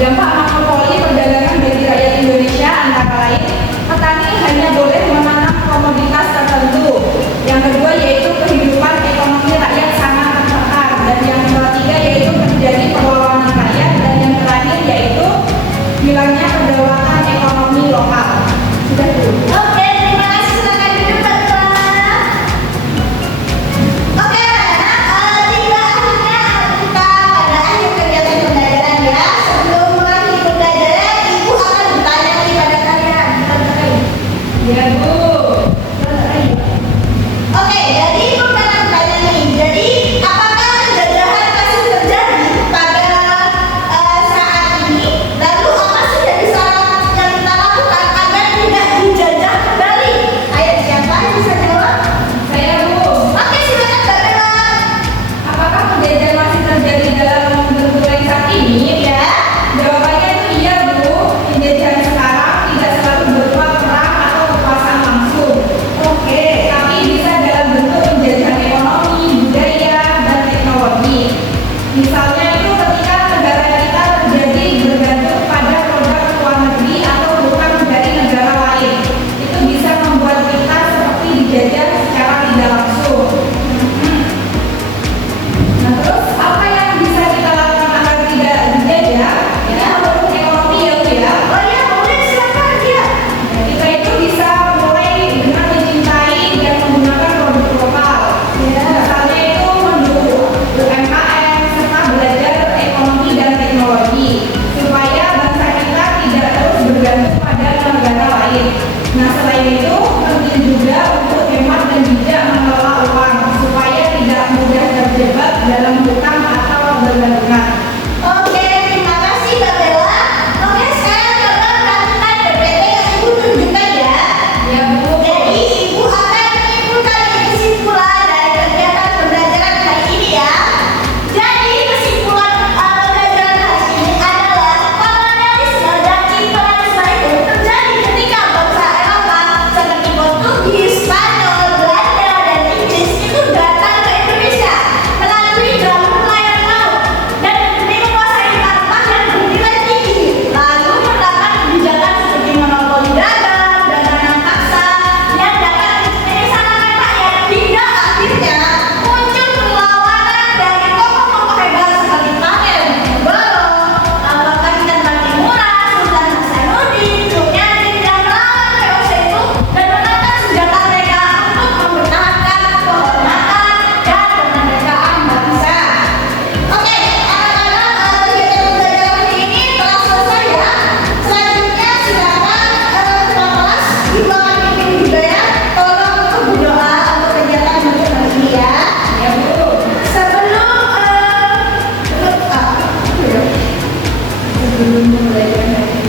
Dampak monopoli perdagangan bagi rakyat Indonesia antara lain, petani hanya boleh menanam komoditas tertentu. Yang kedua yaitu kehidupan ekonomi rakyat sangat tertekan. Dan yang ketiga yaitu terjadi perlawanan rakyat. Dan yang terakhir yaitu hilangnya kedaulatan ekonomi lokal. Sudah dulu. Oke, terima kasih. Silakan duduk, teman-teman. Oke, anak-anak, tiba akhirnya kita pada akhir kegiatan pembelajaran ya. Sebelum mengakhiri pembelajaran, Ibu akan bertanya kepada kalian. Ya, Bu. Oke, jadi Ibu akan bertanya nih. Jadi, apakah penjajahan masih terjadi pada saat ini? Lalu apa sih dari syarat yang kita lakukan agar tidak dijajah kembali? Ayo, siapa yang bisa jawab? Saya, Bu. Oke, silakan Mbak Bella. Apakah penjajahan masih terjadi dalam bentuk yang saat ini? Ya. Jawabannya itu iya, Bu. Penjajahan sekarang tidak selalu berupa perang atau kekuasaan langsung. Oke. Tapi bisa dalam bentuk penjajahan ekonomi, budaya, dan teknologi. Misalnya itu ketika negara kita terjadi bergantung pada produk luar negeri atau bukan dari negara lain. Itu bisa membuat kita seperti dijajah secara tidak langsung. Nah, terus apa yang bisa kita lakukan agar tidak dijajah? Ya, menurut ekonomi ya, Bu ya. Oh ya, boleh silakan ya. Nah, kita itu bisa mulai dengan mencintai dan menggunakan produk lokal. Misalnya itu mendukung UMKM serta belajar ekonomi dan teknologi supaya bangsa kita tidak terus bergantung pada negara lain. Nah, selain itu penting juga untuk hemat dan bijak mengelola uang supaya tidak mudah terjebak dalam hutang atau bergantungan. Oke, terima kasih Mbak Bella. Oke, sekarang coba perhatikan PPT yang Ibu tunjukkan ya. Ya, Bu. Jadi Ibu akan menyimpulkan kesimpulan dari kegiatan pembelajaran hari ini ya. Jadi kesimpulan pembelajaran hari ini adalah kolonialisme dan imperialisme itu terjadi ketika bangsa Eropa seperti Portugis, Spanyol, Belanda, dan Inggris itu datang ke Indonesia melalui jalur layar laut dan menguasai tanah yang bernilai tinggi. Lalu terdapat kebijakan seperti monopoli dagang, dagangan paksa yang dapat menyengsarakan rakyat hingga akhirnya muncul perlawanan dari tokoh-tokoh hebat seperti Pakai Boro, Kapitan Batimura, Sultan Hasanuddin, Suryadi yang melawan VOC itu dan mengangkat senjata mereka untuk mempertahankan kehormatan dan kemerdekaan bangsa. Oke, anak-anak, kegiatan pembelajaran hari ini telah selesai ya. Selanjutnya silakan kelas di ruangan meeting juga ya. Tolong untuk berdoa untuk kegiatan berikut hari ini ya. Ya, Bu. Sebelum Sebelum pembelajaran hari